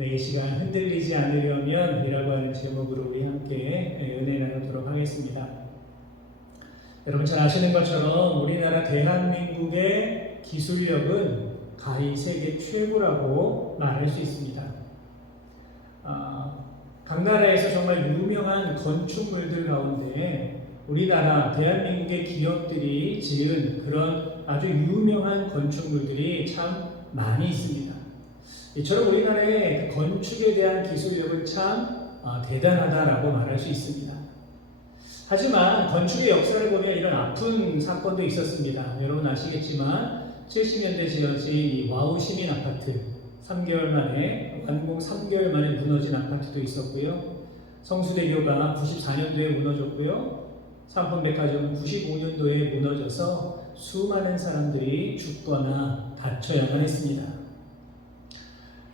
이 시간 흔들리지 않으려면 이라고 하는 제목으로 우리 함께 은혜 나누도록 하겠습니다. 여러분 잘 아시는 것처럼 우리나라 대한민국의 기술력은 가히 세계 최고라고 말할 수 있습니다. 각 나라에서 정말 유명한 건축물들 가운데 우리나라 대한민국의 기업들이 지은 그런 아주 유명한 건축물들이 참 많이 있습니다. 이처럼 우리나라의 건축에 대한 기술력은 참 대단하다라고 말할 수 있습니다. 하지만 건축의 역사를 보면 이런 아픈 사건도 있었습니다. 여러분 아시겠지만 70년대 지어진 이 와우 시민 아파트 3개월 만에 완공 3개월 만에 무너진 아파트도 있었고요. 성수대교가 94년도에 무너졌고요. 삼풍백화점은 95년도에 무너져서 수많은 사람들이 죽거나 다쳐야만 했습니다.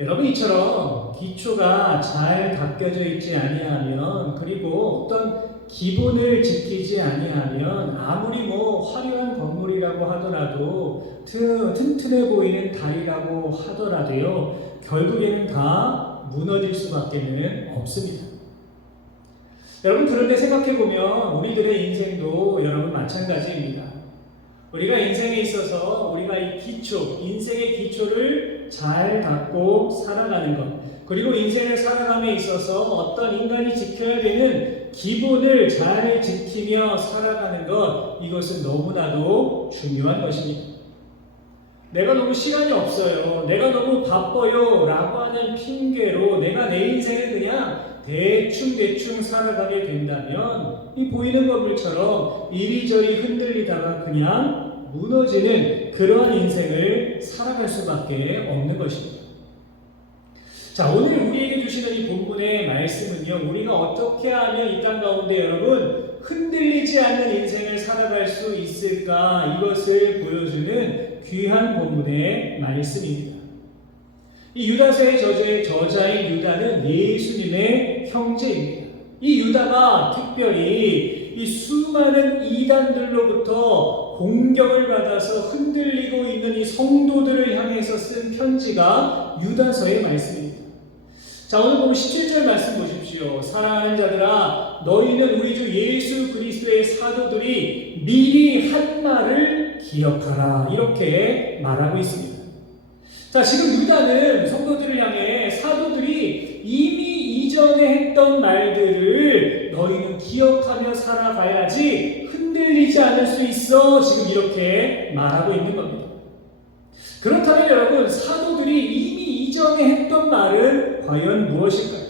여러분 이처럼 기초가 잘 닦여져 있지 아니하면 그리고 어떤 기본을 지키지 아니하면 아무리 화려한 건물이라고 하더라도 튼튼해 보이는 다리라고 하더라도요 결국에는 다 무너질 수밖에 없습니다. 여러분 그런데 생각해보면 우리들의 인생도 여러분 마찬가지입니다. 우리가 인생에 있어서 우리가 이 기초, 인생의 기초를 잘 닦고 살아가는 것, 그리고 인생을 살아감에 있어서 어떤 인간이 지켜야 되는 기본을 잘 지키며 살아가는 것, 이것은 너무나도 중요한 것입니다. 내가 너무 시간이 없어요, 내가 너무 바빠요 라고 하는 핑계로 내가 내 인생을 그냥 대충 살아가게 된다면 이 보이는 건물처럼 이리저리 흔들리다가 그냥 무너지는 그러한 인생을 살아갈 수밖에 없는 것입니다. 자, 오늘 우리에게 주시는 이 본문의 말씀은요, 우리가 어떻게 하면 이 땅 가운데 여러분 흔들리지 않는 인생을 살아갈 수 있을까, 이것을 보여주는 귀한 본문의 말씀입니다. 이 유다서의 저자인 유다는 예수님의 형제입니다. 이 유다가 특별히 이 수많은 이단들로부터 공격을 받아서 흔들리고 있는 이 성도들을 향해서 쓴 편지가 유다서의 말씀입니다. 자, 오늘 보면 17절 말씀 보십시오. 사랑하는 자들아, 너희는 우리 주 예수 그리스도의 사도들이 미리 한 말을 기억하라, 이렇게 말하고 있습니다. 자, 지금 유다는 성도들을 향해 사도들이 이미 이전에 했던 말들을 너희는 기억하며 살아가야지 흔들리지 않을 수 있어, 지금 이렇게 말하고 있는 겁니다. 그렇다면 여러분, 사도들이 이미 이전에 했던 말은 과연 무엇일까요?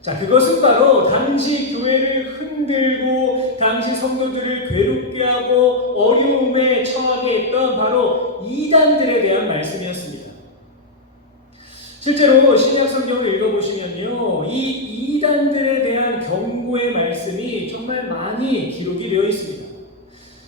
자, 그것은 바로 당시 교회를 흔들고 당시 성도들을 괴롭게 하고 어려움에 처하게 했던 바로 이단들에 대한 말씀이었습니다. 실제로 신약 성경을 읽어보시면요, 이 이단들에 대한 경고의 말씀이 정말 많이 기록이 되어 있습니다.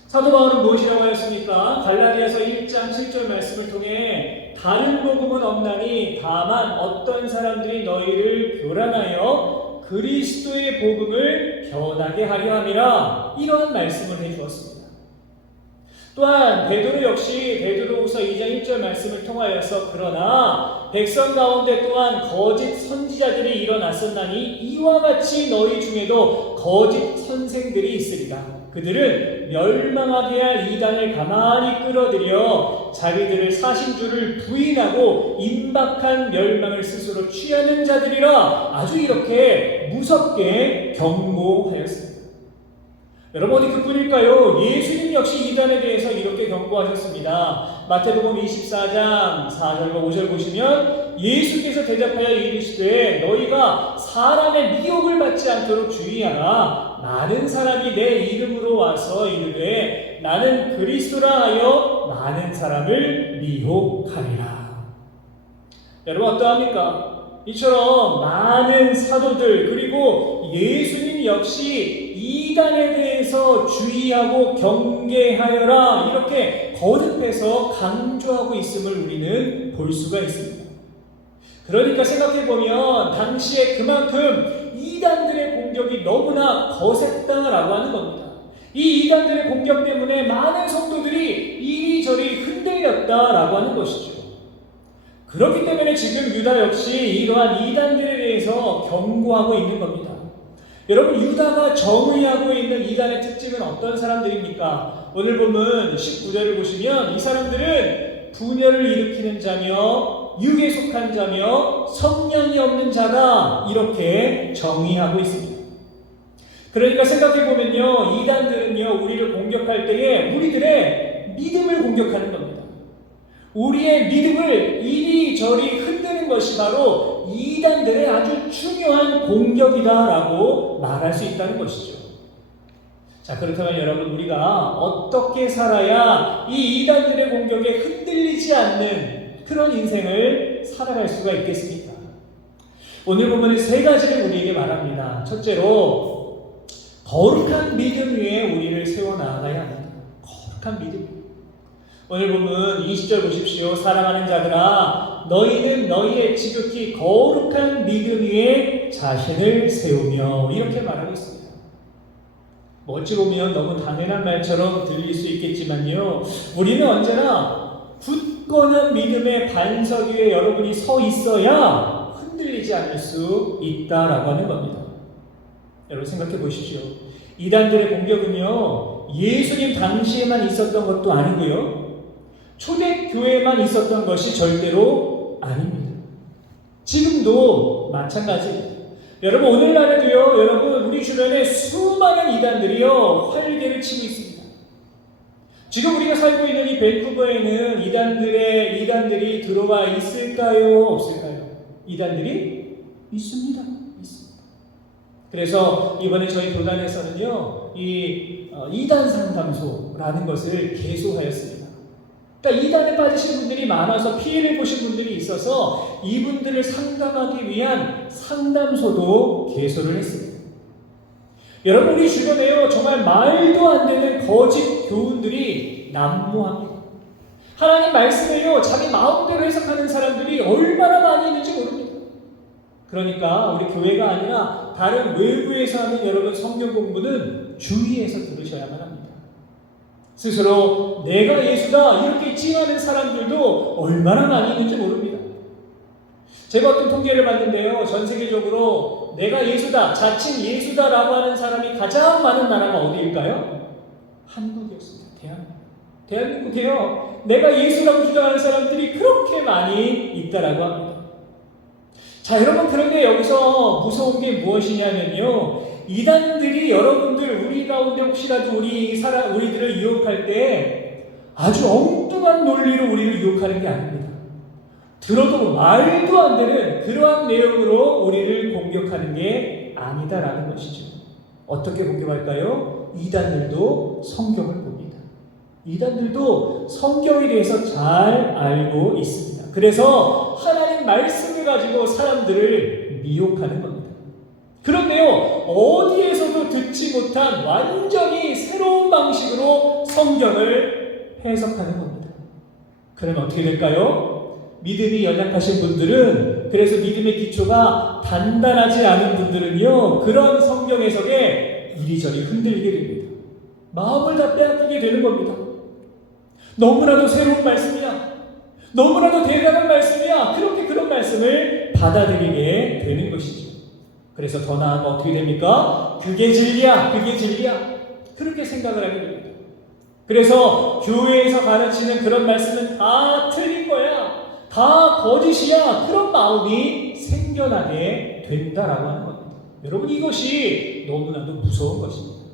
사도 바울은 무엇이라고 하였습니까? 갈라디아서 1장 7절 말씀을 통해 다른 복음은 없나니 다만 어떤 사람들이 너희를 교란하여 그리스도의 복음을 변하게 하려 함이라, 이러한 말씀을 해주었습니다. 또한 베드로 역시 베드로후서 2장 1절 말씀을 통하여서 그러나 백성 가운데 또한 거짓 선지자들이 일어났었나니 이와 같이 너희 중에도 거짓 선생들이 있으리라. 그들은 멸망하게 할 이단을 가만히 끌어들여 자기들을 사신 줄을 부인하고 임박한 멸망을 스스로 취하는 자들이라, 아주 이렇게 무섭게 경고하였습니다. 여러분, 어디 그뿐일까요? 예수님 역시 이단에 대해서 이렇게 경고하셨습니다. 마태복음 24장 4절과 5절 보시면 예수께서 대답하여 이르시되 너희가 사람의 미혹을 받지 않도록 주의하라. 많은 사람이 내 이름으로 와서 이르되 나는 그리스도라 하여 많은 사람을 미혹하리라. 여러분 어떠합니까? 이처럼 많은 사도들 그리고 예수님 역시 이단에 대해서 주의하고 경계하여라, 이렇게 거듭해서 강조하고 있음을 우리는 볼 수가 있습니다. 그러니까 생각해보면 당시에 그만큼 이단들의 공격이 너무나 거셌다라고 하는 겁니다. 이 이단들의 공격 때문에 많은 성도들이 이리저리 흔들렸다라고 하는 것이죠. 그렇기 때문에 지금 유다 역시 이러한 이단들에 대해서 경고하고 있는 겁니다. 여러분, 유다가 정의하고 있는 이단의 특징은 어떤 사람들입니까? 오늘 보면 19절을 보시면 이 사람들은 분열을 일으키는 자며 육에 속한 자며 성령이 없는 자다, 이렇게 정의하고 있습니다. 그러니까 생각해보면요, 이단들은요, 우리를 공격할 때에 우리들의 믿음을 공격하는 겁니다. 우리의 믿음을 이리저리 흔드는 것이 바로 이단들의 아주 중요한 공격이다라고 말할 수 있다는 것이죠. 자, 그렇다면 여러분, 우리가 어떻게 살아야 이 이단들의 공격에 흔들리지 않는 그런 인생을 살아갈 수가 있겠습니까? 오늘 보면 세 가지를 우리에게 말합니다. 첫째로, 거룩한 믿음 위에 우리를 세워나가야 합니다. 거룩한 믿음. 오늘 보면 20절 보십시오. 사랑하는 자들아, 너희는 너희의 지극히 거룩한 믿음 위에 자신을 세우며, 이렇게 말하고 있습니다. 어찌 보면 너무 당연한 말처럼 들릴 수 있겠지만요, 우리는 언제나 굳건한 믿음의 반석 위에 여러분이 서 있어야 흔들리지 않을 수 있다라고 하는 겁니다. 여러분 생각해 보십시오. 이단들의 공격은요, 예수님 당시에만 있었던 것도 아니고요, 초대교회만 있었던 것이 절대로 아닙니다. 지금도 마찬가지입니다. 여러분, 오늘날에도요, 여러분, 우리 주변에 수많은 이단들이요, 활개를 치고 있습니다. 지금 우리가 살고 있는 이 밴쿠버에는 이단들이 들어와 있을까요? 없을까요? 이단들이 있습니다. 있습니다. 그래서 이번에 저희 교단에서는요, 이단 상담소라는 것을 개소하였습니다. 그러니까 이단에 빠지신 분들이 많아서 피해를 보신 분들이 있어서 이분들을 상담하기 위한 상담소도 개소를 했습니다. 여러분, 우리 주변에요, 정말 말도 안 되는 거짓 교훈들이 난무합니다. 하나님 말씀을요, 자기 마음대로 해석하는 사람들이 얼마나 많이 있는지 모릅니다. 그러니까 우리 교회가 아니라 다른 외부에서 하는 여러분 성경 공부는 주의해서 들으셔야만 합니다. 스스로 내가 예수다 이렇게 찡하는 사람들도 얼마나 많이 있는지 모릅니다. 제가 어떤 통계를 봤는데요, 전 세계적으로 내가 예수다, 자칭 예수다라고 하는 사람이 가장 많은 나라가 어디일까요? 한국이었습니다. 대한민국이에요. 내가 예수라고 주장하는 사람들이 그렇게 많이 있다라고 합니다. 자, 여러분, 그런데 여기서 무서운 게 무엇이냐면요, 이단들이 여러분들, 우리 가운데 혹시라도 우리들을 유혹할 때 아주 엉뚱한 논리로 우리를 유혹하는 게 아닙니다. 들어도 말도 안 되는 그러한 내용으로 우리를 공격하는 게 아니다라는 것이죠. 어떻게 공격할까요? 이단들도 성경을 봅니다. 이단들도 성경에 대해서 잘 알고 있습니다. 그래서 하나님 말씀을 가지고 사람들을 미혹하는 겁니다. 그런데요, 어디에서도 듣지 못한 완전히 새로운 방식으로 성경을 해석하는 겁니다. 그러면 어떻게 될까요? 믿음이 연약하신 분들은, 그래서 믿음의 기초가 단단하지 않은 분들은요, 그런 성경 해석에 이리저리 흔들리게 됩니다. 마음을 다 빼앗기게 되는 겁니다. 너무나도 새로운 말씀이야, 너무나도 대단한 말씀이야, 그렇게 그런 말씀을 받아들이게 되는 것이죠. 그래서 더 나아가 어떻게 됩니까? 그게 진리야, 그게 진리야, 그렇게 생각을 하게 됩니다. 그래서 교회에서 가르치는 그런 말씀은 다 틀린 거야, 다 거짓이야, 그런 마음이 생겨나게 된다라고 하는 겁니다. 여러분, 이것이 너무나도 무서운 것입니다.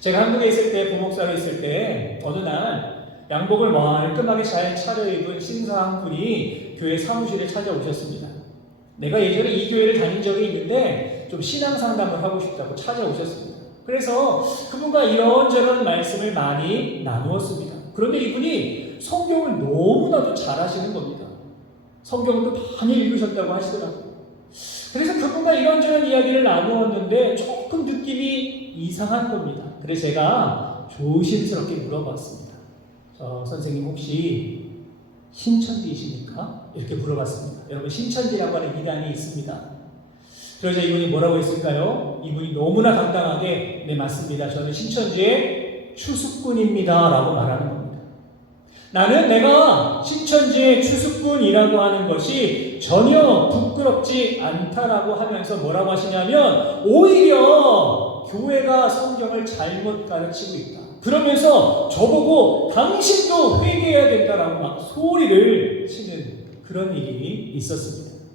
제가 한국에 있을 때, 부목사로 있을 때 어느 날 양복을 말끔하게 잘 차려입은 신사 한 분이 교회 사무실에 찾아오셨습니다. 내가 예전에 이 교회를 다닌 적이 있는데 좀 신앙 상담을 하고 싶다고 찾아오셨습니다. 그래서 그분과 이런저런 말씀을 많이 나누었습니다. 그런데 이분이 성경을 너무나도 잘 하시는 겁니다. 성경을 많이 읽으셨다고 하시더라고요. 그래서 그분과 이런저런 이야기를 나누었는데 조금 느낌이 이상한 겁니다. 그래서 제가 조심스럽게 물어봤습니다. 선생님, 혹시 신천지이십니까? 이렇게 물어봤습니다. 여러분, 신천지라고 하는 이단이 있습니다. 그러자 이분이 뭐라고 했을까요? 이분이 너무나 당당하게, 네, 맞습니다, 저는 신천지의 추수꾼입니다 라고 말하는 겁니다. 나는 내가 신천지의 추수꾼이라고 하는 것이 전혀 부끄럽지 않다라고 하면서 뭐라고 하시냐면 오히려 교회가 성경을 잘못 가르치고 있다. 그러면서 저보고 당신도 회개해야 된다라고 막 소리를 치는 그런 일이 있었습니다.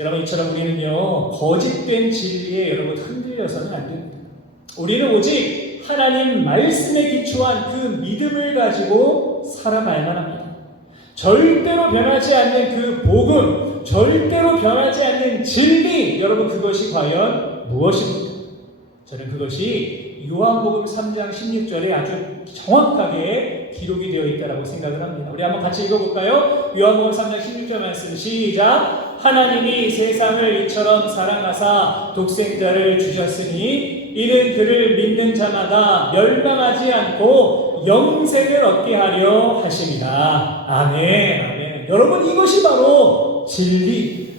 여러분, 이처럼 우리는요, 거짓된 진리에 여러분 흔들려서는 안 됩니다. 우리는 오직 하나님 말씀에 기초한 그 믿음을 가지고 살아가야만 합니다. 절대로 변하지 않는 그 복음, 절대로 변하지 않는 진리, 여러분 그것이 과연 무엇입니까? 저는 그것이 요한복음 3장 16절에 아주 정확하게 기록이 되어 있다고 생각을 합니다. 우리 한번 같이 읽어볼까요? 요한복음 3장 16절 말씀 시작. 하나님이 세상을 이처럼 사랑하사 독생자를 주셨으니 이는 그를 믿는 자마다 멸망하지 않고 영생을 얻게 하려 하십니다. 아멘. 아멘. 여러분, 이것이 바로 진리,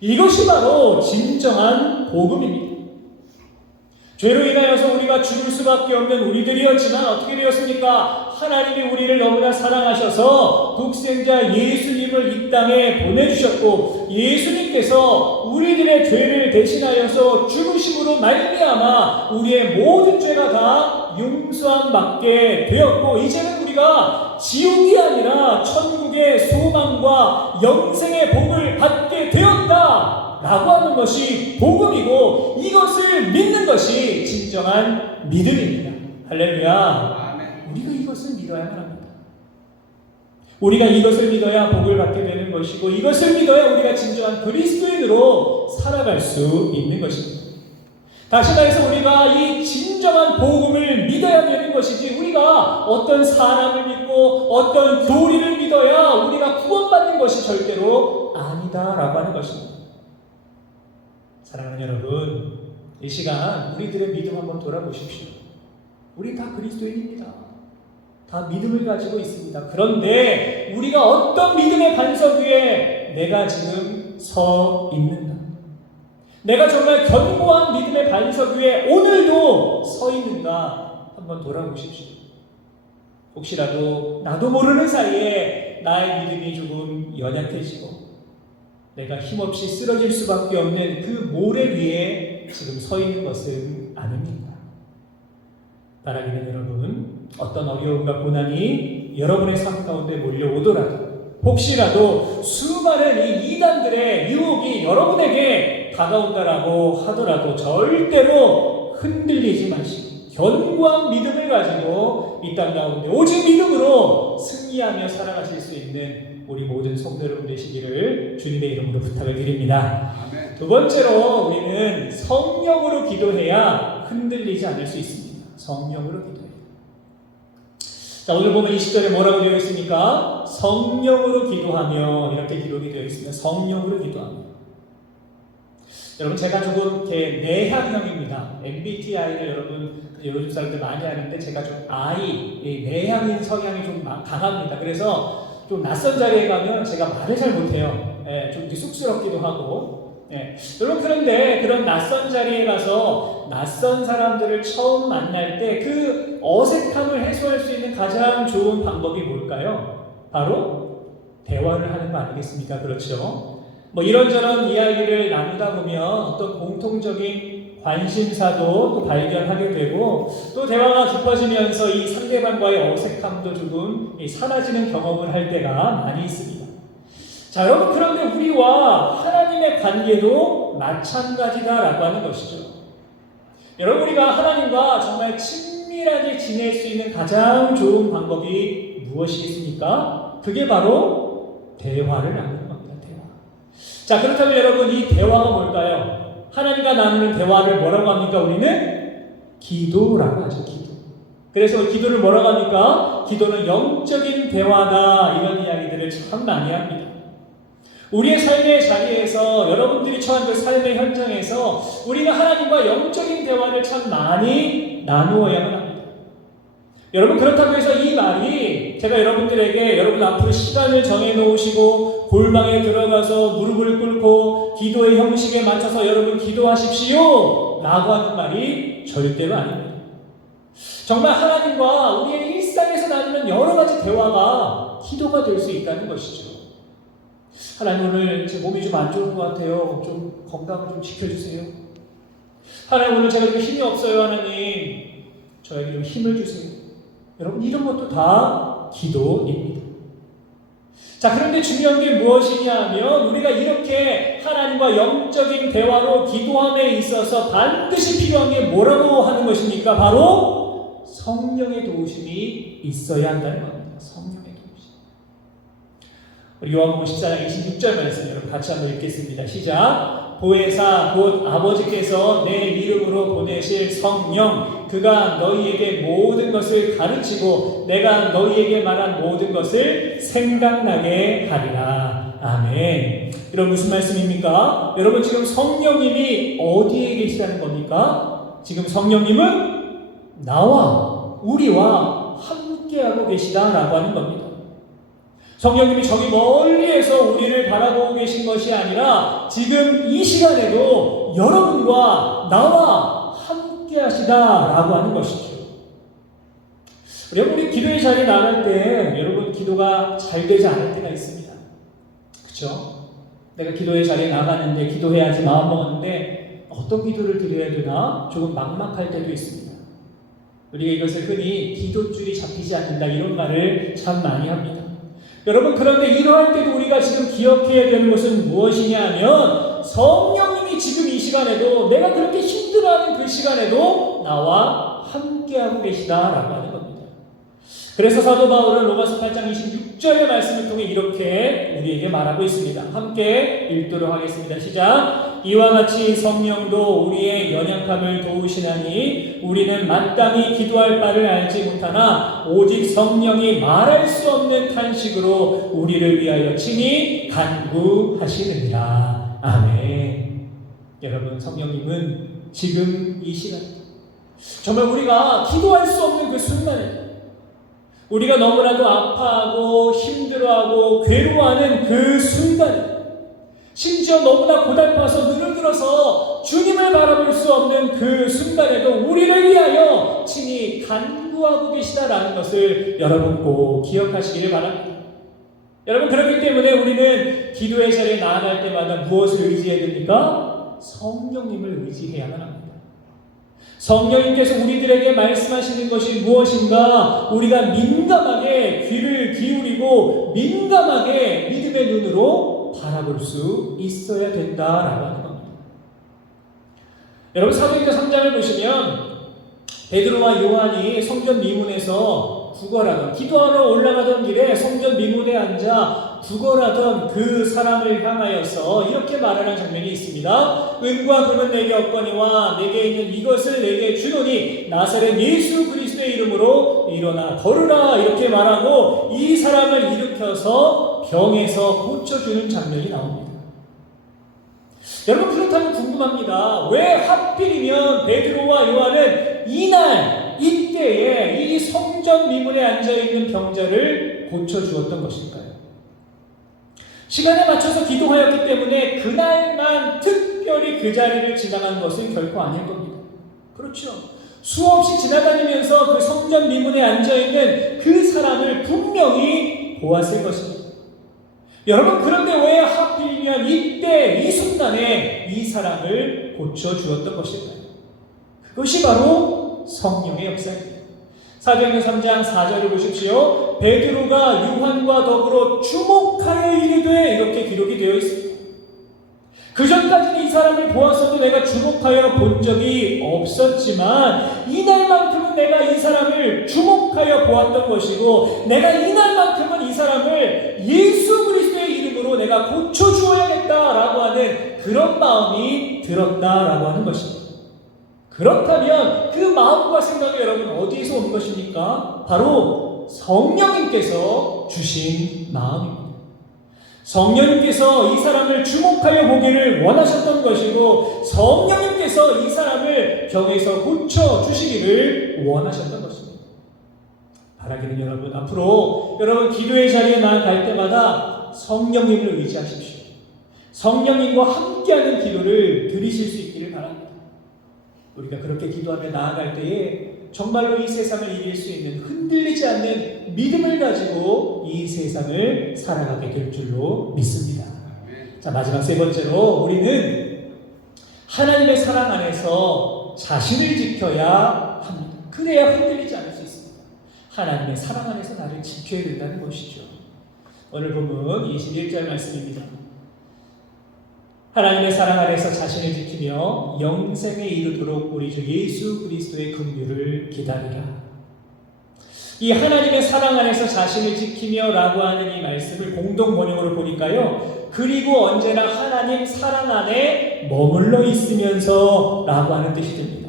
이것이 바로 진정한 복음입니다. 죄로 인하여서 우리가 죽을 수밖에 없는 우리들이었지만 어떻게 되었습니까? 하나님이 우리를 너무나 사랑하셔서 독생자 예수님을 이 땅에 보내주셨고, 예수님께서 우리들의 죄를 대신하여서 죽으심으로 말미암아 우리의 모든 죄가 다 용서함 받게 되었고, 이제는 우리가 지옥이 아니라 천국의 소망과 영생의 복을 받게 되었다 라고 하는 것이 복음이고, 이것을 믿는 것이 진정한 믿음입니다. 할렐루야. 우리가 이것을 믿어야만 합니다. 우리가 이것을 믿어야 복을 받게 되는 것이고, 이것을 믿어야 우리가 진정한 그리스도인으로 살아갈 수 있는 것입니다. 다시 말해서 우리가 이 진정한 복음을 믿어야 되는 것이지, 우리가 어떤 사람을 믿고 어떤 교리를 믿어야 우리가 구원받는 것이 절대로 아니다라고 하는 것입니다. 사랑하는 여러분, 이 시간 우리들의 믿음 한번 돌아보십시오. 우리 다 그리스도인입니다. 다 믿음을 가지고 있습니다. 그런데 우리가 어떤 믿음의 반석 위에 내가 지금 서 있는가? 내가 정말 견고한 믿음의 반석 위에 오늘도 서 있는가? 한번 돌아보십시오. 혹시라도 나도 모르는 사이에 나의 믿음이 조금 연약해지고 내가 힘없이 쓰러질 수밖에 없는 그 모래 위에 지금 서 있는 것은 아닙니다. 바라기는 여러분, 어떤 어려움과 고난이 여러분의 삶 가운데 몰려오더라도, 혹시라도 수많은 이 이단들의 유혹이 여러분에게 다가온다라고 하더라도 절대로 흔들리지 마시고 견고한 믿음을 가지고 이 땅 가운데 오직 믿음으로 승리하며 살아가실 수 있는 우리 모든 성도 여러분 되시기를 주님의 이름으로 부탁을 드립니다. 아멘. 두 번째로 우리는 성령으로 기도해야 흔들리지 않을 수 있습니다. 성령으로 기도해야. 자, 오늘 보면 20절에 뭐라고 되어 있습니까? 성령으로 기도하며, 이렇게 기록이 되어 있습니다. 성령으로 기도하며. 여러분, 제가 조금 이렇게 내향형입니다. MBTI를 여러분 요즘 사람들 많이 하는데 제가 좀 내향인 성향이 좀 강합니다. 그래서 좀 낯선 자리에 가면 제가 말을 잘 못해요. 좀 쑥스럽기도 하고. 여러분, 그런데 그런 낯선 자리에 가서 낯선 사람들을 처음 만날 때 그 어색함을 해소할 수 있는 가장 좋은 방법이 뭘까요? 바로 대화를 하는 거 아니겠습니까? 그렇죠? 뭐 이런저런 이야기를 나누다 보면 어떤 공통적인 관심사도 또 발견하게 되고, 또 대화가 깊어지면서 이 상대방과의 어색함도 조금 사라지는 경험을 할 때가 많이 있습니다. 자, 여러분, 그런데 우리와 하나님의 관계도 마찬가지다라고 하는 것이죠. 여러분, 우리가 하나님과 정말 친밀하게 지낼 수 있는 가장 좋은 방법이 무엇이겠습니까? 그게 바로 대화를 나누는 겁니다. 대화. 자, 그렇다면 여러분, 이 대화가 뭘까요? 하나님과 나누는 대화를 뭐라고 합니까? 우리는 기도라고 하죠. 기도. 그래서 기도를 뭐라고 합니까? 기도는 영적인 대화다, 이런 이야기들을 참 많이 합니다. 우리의 삶의 자리에서, 여러분들이 처한 그 삶의 현장에서 우리가 하나님과 영적인 대화를 참 많이 나누어야만 합니다. 여러분, 그렇다고 해서 이 말이 제가 여러분들에게 여러분 앞으로 시간을 정해놓으시고 골방에 들어가서 무릎을 꿇고 기도의 형식에 맞춰서 여러분 기도하십시오 라고 하는 말이 절대로 아닙니다. 정말 하나님과 우리의 일상에서 나누는 여러 가지 대화가 기도가 될 수 있다는 것이죠. 하나님, 오늘 제 몸이 좀 안 좋은 것 같아요. 좀 건강을 좀 지켜주세요. 하나님, 오늘 제가 좀 힘이 없어요. 하나님, 저에게 좀 힘을 주세요. 여러분, 이런 것도 다 기도입니다. 자, 그런데 중요한 게 무엇이냐 하면 우리가 이렇게 하나님과 영적인 대화로 기도함에 있어서 반드시 필요한 게 뭐라고 하는 것입니까? 바로 성령의 도우심이 있어야 한다는 겁니다. 성령의 도우심. 우리 요한복음 14장 26절 말씀 여러분 같이 한번 읽겠습니다. 시작. 보혜사 곧 아버지께서 내 이름으로 보내실 성령, 그가 너희에게 모든 것을 가르치고 내가 너희에게 말한 모든 것을 생각나게 하리라. 아멘. 여러분, 무슨 말씀입니까? 여러분, 지금 성령님이 어디에 계시다는 겁니까? 지금 성령님은 나와 우리와 함께하고 계시다라고 하는 겁니다. 성령님이 저기 멀리에서 우리를 바라보고 계신 것이 아니라 지금 이 시간에도 여러분과 나와 함께 하시다라고 하는 것이죠. 여러분, 우리 기도의 자리에 나갈 때 여러분 기도가 잘 되지 않을 때가 있습니다. 그렇죠? 내가 기도의 자리에 나가는데 기도해야지 마음먹었는데 어떤 기도를 드려야 되나 조금 막막할 때도 있습니다. 우리가 이것을 흔히 기도줄이 잡히지 않는다 이런 말을 참 많이 합니다. 여러분, 그런데 이러할 때도 우리가 지금 기억해야 되는 것은 무엇이냐 하면 성령님이 지금 이 시간에도 내가 그렇게 힘들어하는 그 시간에도 나와 함께하고 계시다라고 하는 겁니다. 그래서 사도 바울은 로마서 8장 26절의 말씀을 통해 이렇게 우리에게 말하고 있습니다. 함께 읽도록 하겠습니다. 시작. 이와 같이 성령도 우리의 연약함을 도우시나니 우리는 마땅히 기도할 바를 알지 못하나 오직 성령이 말할 수 없는 탄식으로 우리를 위하여 친히 간구하시느니라. 아멘. 여러분, 성령님은 지금 이 시간 정말 우리가 기도할 수 없는 그 순간에 우리가 너무나도 아파하고 힘들어하고 괴로워하는 그 순간, 심지어 너무나 고달파서 눈을 들어서 주님을 바라볼 수 없는 그 순간에도 우리를 위하여 친히 간구하고 계시다라는 것을 여러분 꼭 기억하시기를 바랍니다. 여러분, 그렇기 때문에 우리는 기도의 자리에 나아갈 때마다 무엇을 의지해야 됩니까? 성령님을 의지해야만 합니다. 성령님께서 우리들에게 말씀하시는 것이 무엇인가 우리가 민감하게 귀를 기울이고 민감하게 믿음의 눈으로 바라볼 수 있어야 된다라고 하는 겁니다. 여러분, 사도행전 3장을 보시면 베드로와 요한이 성전 미문에서 구걸하던, 기도하러 올라가던 길에 성전 미문에 앉아 구걸하던 그 사람을 향하여서 이렇게 말하는 장면이 있습니다. 은과 금은 내게 없거니와 내게 있는 이것을 내게 주노니 나사렛 예수 그리스도의 이름으로 일어나 걸으라, 이렇게 말하고 이 사람을 일으켜서 병에서 고쳐주는 장면이 나옵니다. 여러분, 그렇다면 궁금합니다. 왜 하필이면 베드로와 요한은 이날 이때에 이 성전 미문에 앉아있는 병자를 고쳐주었던 것일까요? 시간에 맞춰서 기도하였기 때문에 그날만 특별히 그 자리를 지나간 것은 결코 아닐 겁니다. 그렇죠. 수없이 지나다니면서 그 성전 미문에 앉아있는 그 사람을 분명히 보았을 것입니다. 여러분, 그런데 왜 하필이면 이때 이 순간에 이 사람을 고쳐주었던 것일까요? 그것이 바로 성령의 역사입니다. 사도행전 3장 4절을 보십시오. 베드로가 요한과 더불어 주목하여 이르되, 이렇게 기록이 되어 있습니다. 그 전까지는 이 사람을 보았어도 내가 주목하여 본 적이 없었지만 이날만큼은 내가 이 사람을 주목하여 보았던 것이고 내가 이날만큼은 이 사람을 예수 그리스도의 이름으로 내가 고쳐주어야겠다라고 하는 그런 마음이 들었다라고 하는 것입니다. 그렇다면 그 마음과 생각이 여러분 어디에서 온 것입니까? 바로 성령님께서 주신 마음입니다. 성령님께서 이 사람을 주목하여 보기를 원하셨던 것이고 성령님께서 이 사람을 병에서 고쳐주시기를 원하셨던 것입니다. 바라기는 여러분, 앞으로 여러분 기도의 자리에 나아갈 때마다 성령님을 의지하십시오. 성령님과 함께하는 기도를 드리실 수 있기를 바랍니다. 우리가 그렇게 기도하며 나아갈 때에 정말로 이 세상을 이길 수 있는 흔들리지 않는 믿음을 가지고 이 세상을 살아가게 될 줄로 믿습니다. 자, 마지막 세 번째로 우리는 하나님의 사랑 안에서 자신을 지켜야 합니다. 그래야 흔들리지 않을 수 있습니다. 하나님의 사랑 안에서 나를 지켜야 된다는 것이죠. 오늘 본문 21절 말씀입니다. 하나님의 사랑 안에서 자신을 지키며 영생에 이르도록 우리 주 예수 그리스도의 긍휼을 기다리라. 이 하나님의 사랑 안에서 자신을 지키며 라고 하는 이 말씀을 공동 번역으로 보니까요, 그리고 언제나 하나님 사랑 안에 머물러 있으면서 라고 하는 뜻이 됩니다.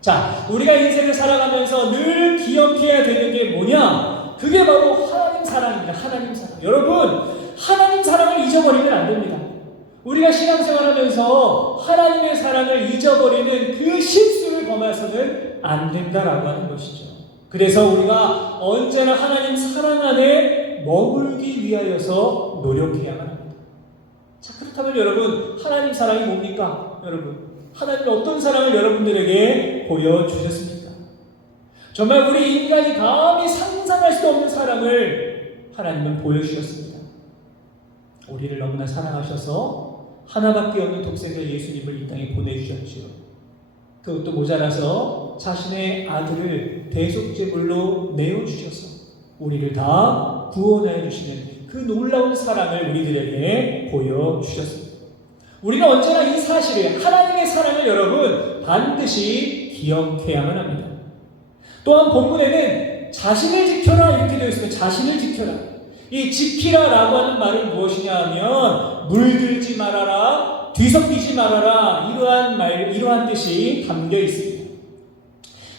자, 우리가 인생을 살아가면서 늘 기억해야 되는 게 뭐냐? 그게 바로 하나님 사랑입니다. 하나님 사랑. 여러분, 하나님 사랑을 잊어버리면 안 됩니다. 우리가 신앙생활하면서 하나님의 사랑을 잊어버리는 그 실수를 범해서는 안 된다라고 하는 것이죠. 그래서 우리가 언제나 하나님 사랑 안에 머물기 위하여서 노력해야만 합니다. 자, 그렇다면 여러분, 하나님 사랑이 뭡니까? 여러분, 하나님은 어떤 사랑을 여러분들에게 보여주셨습니까? 정말 우리 인간이 감히 상상할 수 없는 사랑을 하나님은 보여주셨습니다. 우리를 너무나 사랑하셔서 하나밖에 없는 독생자 예수님을 이 땅에 보내주셨지요. 그것도 모자라서 자신의 아들을 대속제물로 내어주셔서 우리를 다 구원하여 주시는 그 놀라운 사랑을 우리들에게 보여주셨습니다. 우리는 언제나 이 사실을, 하나님의 사랑을 여러분 반드시 기억해야만 합니다. 또한 본문에는 자신을 지켜라 이렇게 되어 있으면 자신을 지켜라. 이 지키라라고 하는 말은 무엇이냐 하면 물들지 말아라, 뒤섞이지 말아라, 이러한 뜻이 담겨 있습니다.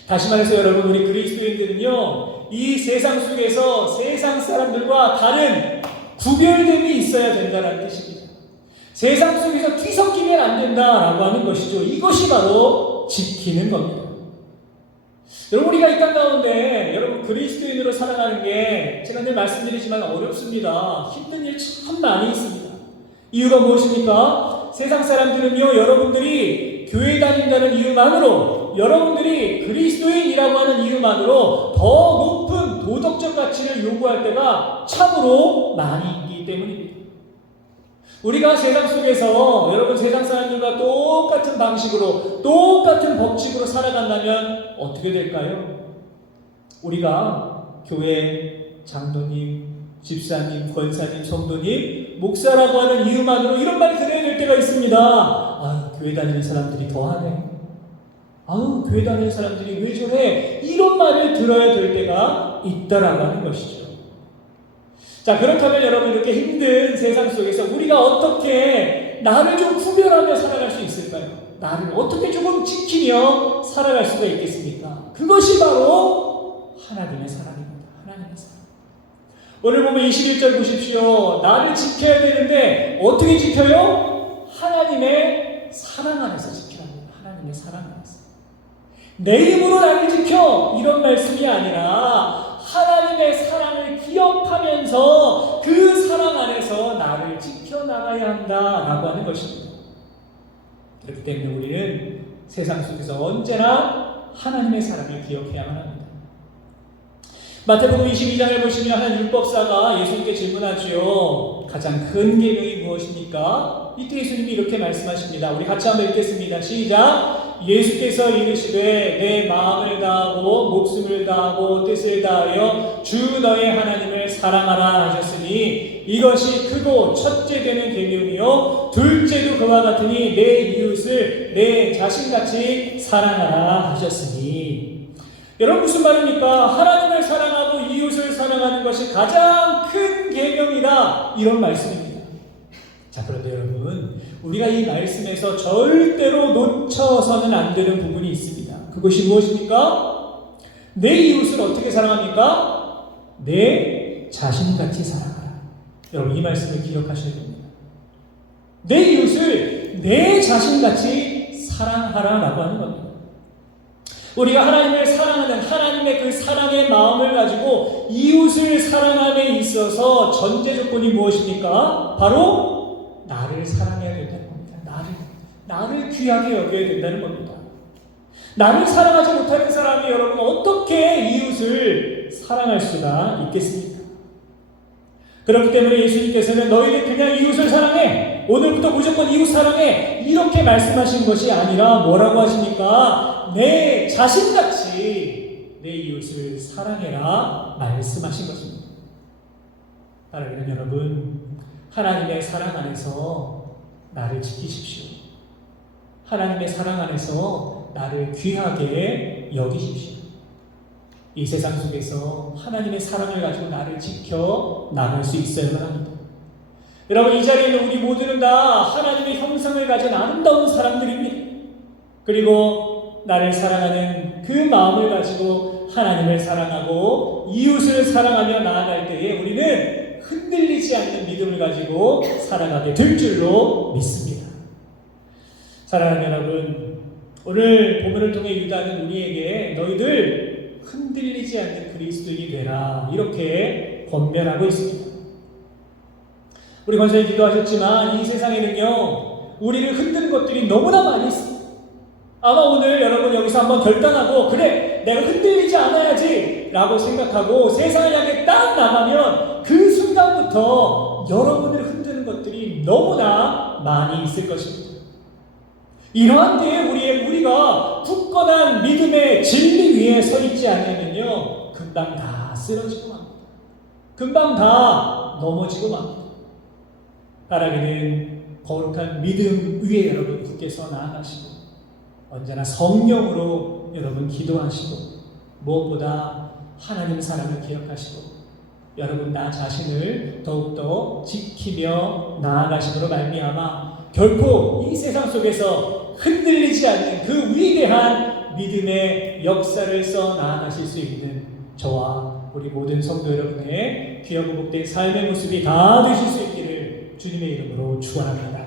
다시 말해서 여러분, 우리 그리스도인들은요, 이 세상 속에서 세상 사람들과 다른 구별됨이 있어야 된다는 뜻입니다. 세상 속에서 뒤섞이면 안 된다라고 하는 것이죠. 이것이 바로 지키는 겁니다. 여러분, 우리가 이 땅 가운데 여러분 그리스도인으로 살아가는 게 제가 늘 말씀드리지만 어렵습니다. 힘든 일 참 많이 있습니다. 이유가 무엇입니까? 세상 사람들은요, 여러분들이 교회 다닌다는 이유만으로, 여러분들이 그리스도인이라고 하는 이유만으로 더 높은 도덕적 가치를 요구할 때가 참으로 많이 있기 때문입니다. 우리가 세상 속에서 여러분 세상 사람들과 똑같은 방식으로 똑같은 법칙으로 살아간다면 어떻게 될까요? 우리가 교회 장로님, 집사님, 권사님, 성도님, 목사라고 하는 이유만으로 이런 말 들어야 될 때가 있습니다. 아, 교회 다니는 사람들이 더하네. 아우, 교회 다니는 사람들이 왜 저래? 이런 말을 들어야 될 때가 있다라고 하는 것이죠. 자, 그렇다면 여러분, 이렇게 힘든 세상 속에서 우리가 어떻게 나를 좀 구별하며 살아갈 수 있을까요? 나를 어떻게 조금 지키며 살아갈 수가 있겠습니까? 그것이 바로 하나님의 사랑입니다. 하나님의 사랑. 오늘 보면 21절 보십시오. 나를 지켜야 되는데 어떻게 지켜요? 하나님의 사랑 안에서 지켜야 합니다. 하나님의 사랑 안에서. 내 힘으로 나를 지켜! 이런 말씀이 아니라 하나님의 사랑을 기억하면서 그 사랑 안에서 나를 지켜나가야 한다라고 하는 것입니다. 그렇기 때문에 우리는 세상 속에서 언제나 하나님의 사랑을 기억해야만 합니다. 마태복음 22장을 보시면 한 율법사가 예수님께 질문하지요. 가장 큰 계명이 무엇입니까? 이때 예수님이 이렇게 말씀하십니다. 우리 같이 한번 읽겠습니다. 시작! 예수께서 이르시되 내 마음을 다하고 목숨을 다하고 뜻을 다하여 주 너의 하나님을 사랑하라 하셨으니 이것이 크고 첫째 되는 계명이요 둘째도 그와 같으니 내 이웃을 내 자신같이 사랑하라 하셨으니. 여러분, 무슨 말입니까? 하나님을 사랑하고 이웃을 사랑하는 것이 가장 큰 계명이다, 이런 말씀입니다. 자, 그런데 여러분, 우리가 이 말씀에서 절대로 놓쳐서는 안 되는 부분이 있습니다. 그것이 무엇입니까? 내 이웃을 어떻게 사랑합니까? 내 자신같이 사랑하라. 여러분, 이 말씀을 기억하셔야 됩니다. 내 이웃을 내 자신같이 사랑하라라고 하는 겁니다. 우리가 하나님을 사랑하는 하나님의 그 사랑의 마음을 가지고 이웃을 사랑함에 있어서 전제 조건이 무엇입니까? 바로 나를 사랑해야 된다는 겁니다. 나를 귀하게 여겨야 된다는 겁니다. 나를 사랑하지 못하는 사람이 여러분 어떻게 이웃을 사랑할 수가 있겠습니까? 그렇기 때문에 예수님께서는 너희는 그냥 이웃을 사랑해, 오늘부터 무조건 이웃 사랑해, 이렇게 말씀하신 것이 아니라 뭐라고 하십니까? 내 자신같이 내 이웃을 사랑해라 말씀하신 것입니다. 사랑하는 여러분, 하나님의 사랑 안에서 나를 지키십시오. 하나님의 사랑 안에서 나를 귀하게 여기십시오. 이 세상 속에서 하나님의 사랑을 가지고 나를 지켜 나갈 수 있어야만 합니다. 여러분, 이 자리에 있는 우리 모두는 다 하나님의 형상을 가진 아름다운 사람들입니다. 그리고 나를 사랑하는 그 마음을 가지고 하나님을 사랑하고 이웃을 사랑하며 나아갈 때에 우리는 흔들리지 않는 믿음을 가지고 살아가게 될 줄로 믿습니다. 사랑하는 여러분, 오늘 본문을 통해 유다는 우리에게 너희들 흔들리지 않는 그리스도인이 되라 이렇게 권면하고 있습니다. 우리 권사님 기도하셨지만 이 세상에는요 우리를 흔드는 것들이 너무나 많이 있습니다. 아마 오늘 여러분 여기서 한번 결단하고 그래 내가 흔들리지 않아야지 라고 생각하고 세상을 향해 딱 나가면 그 순간부터 여러분을 흔드는 것들이 너무나 많이 있을 것입니다. 이러한 때에 우리가 굳건한 믿음의 진리 위에 서 있지 않으면요 금방 다 쓰러지고 맙니다. 금방 다 넘어지고 맙니다. 바라기는 거룩한 믿음 위에 여러분 굳게 서 나아가시고 언제나 성령으로 여러분 기도하시고 무엇보다 하나님 사랑을 기억하시고 여러분 나 자신을 더욱더 지키며 나아가심으로 말미암아 결코 이 세상 속에서 흔들리지 않는 그 위대한 믿음의 역사를 써 나아가실 수 있는 저와 우리 모든 성도 여러분의 귀하고 복된 삶의 모습이 다 되실 수 있기를 주님의 이름으로 축원합니다.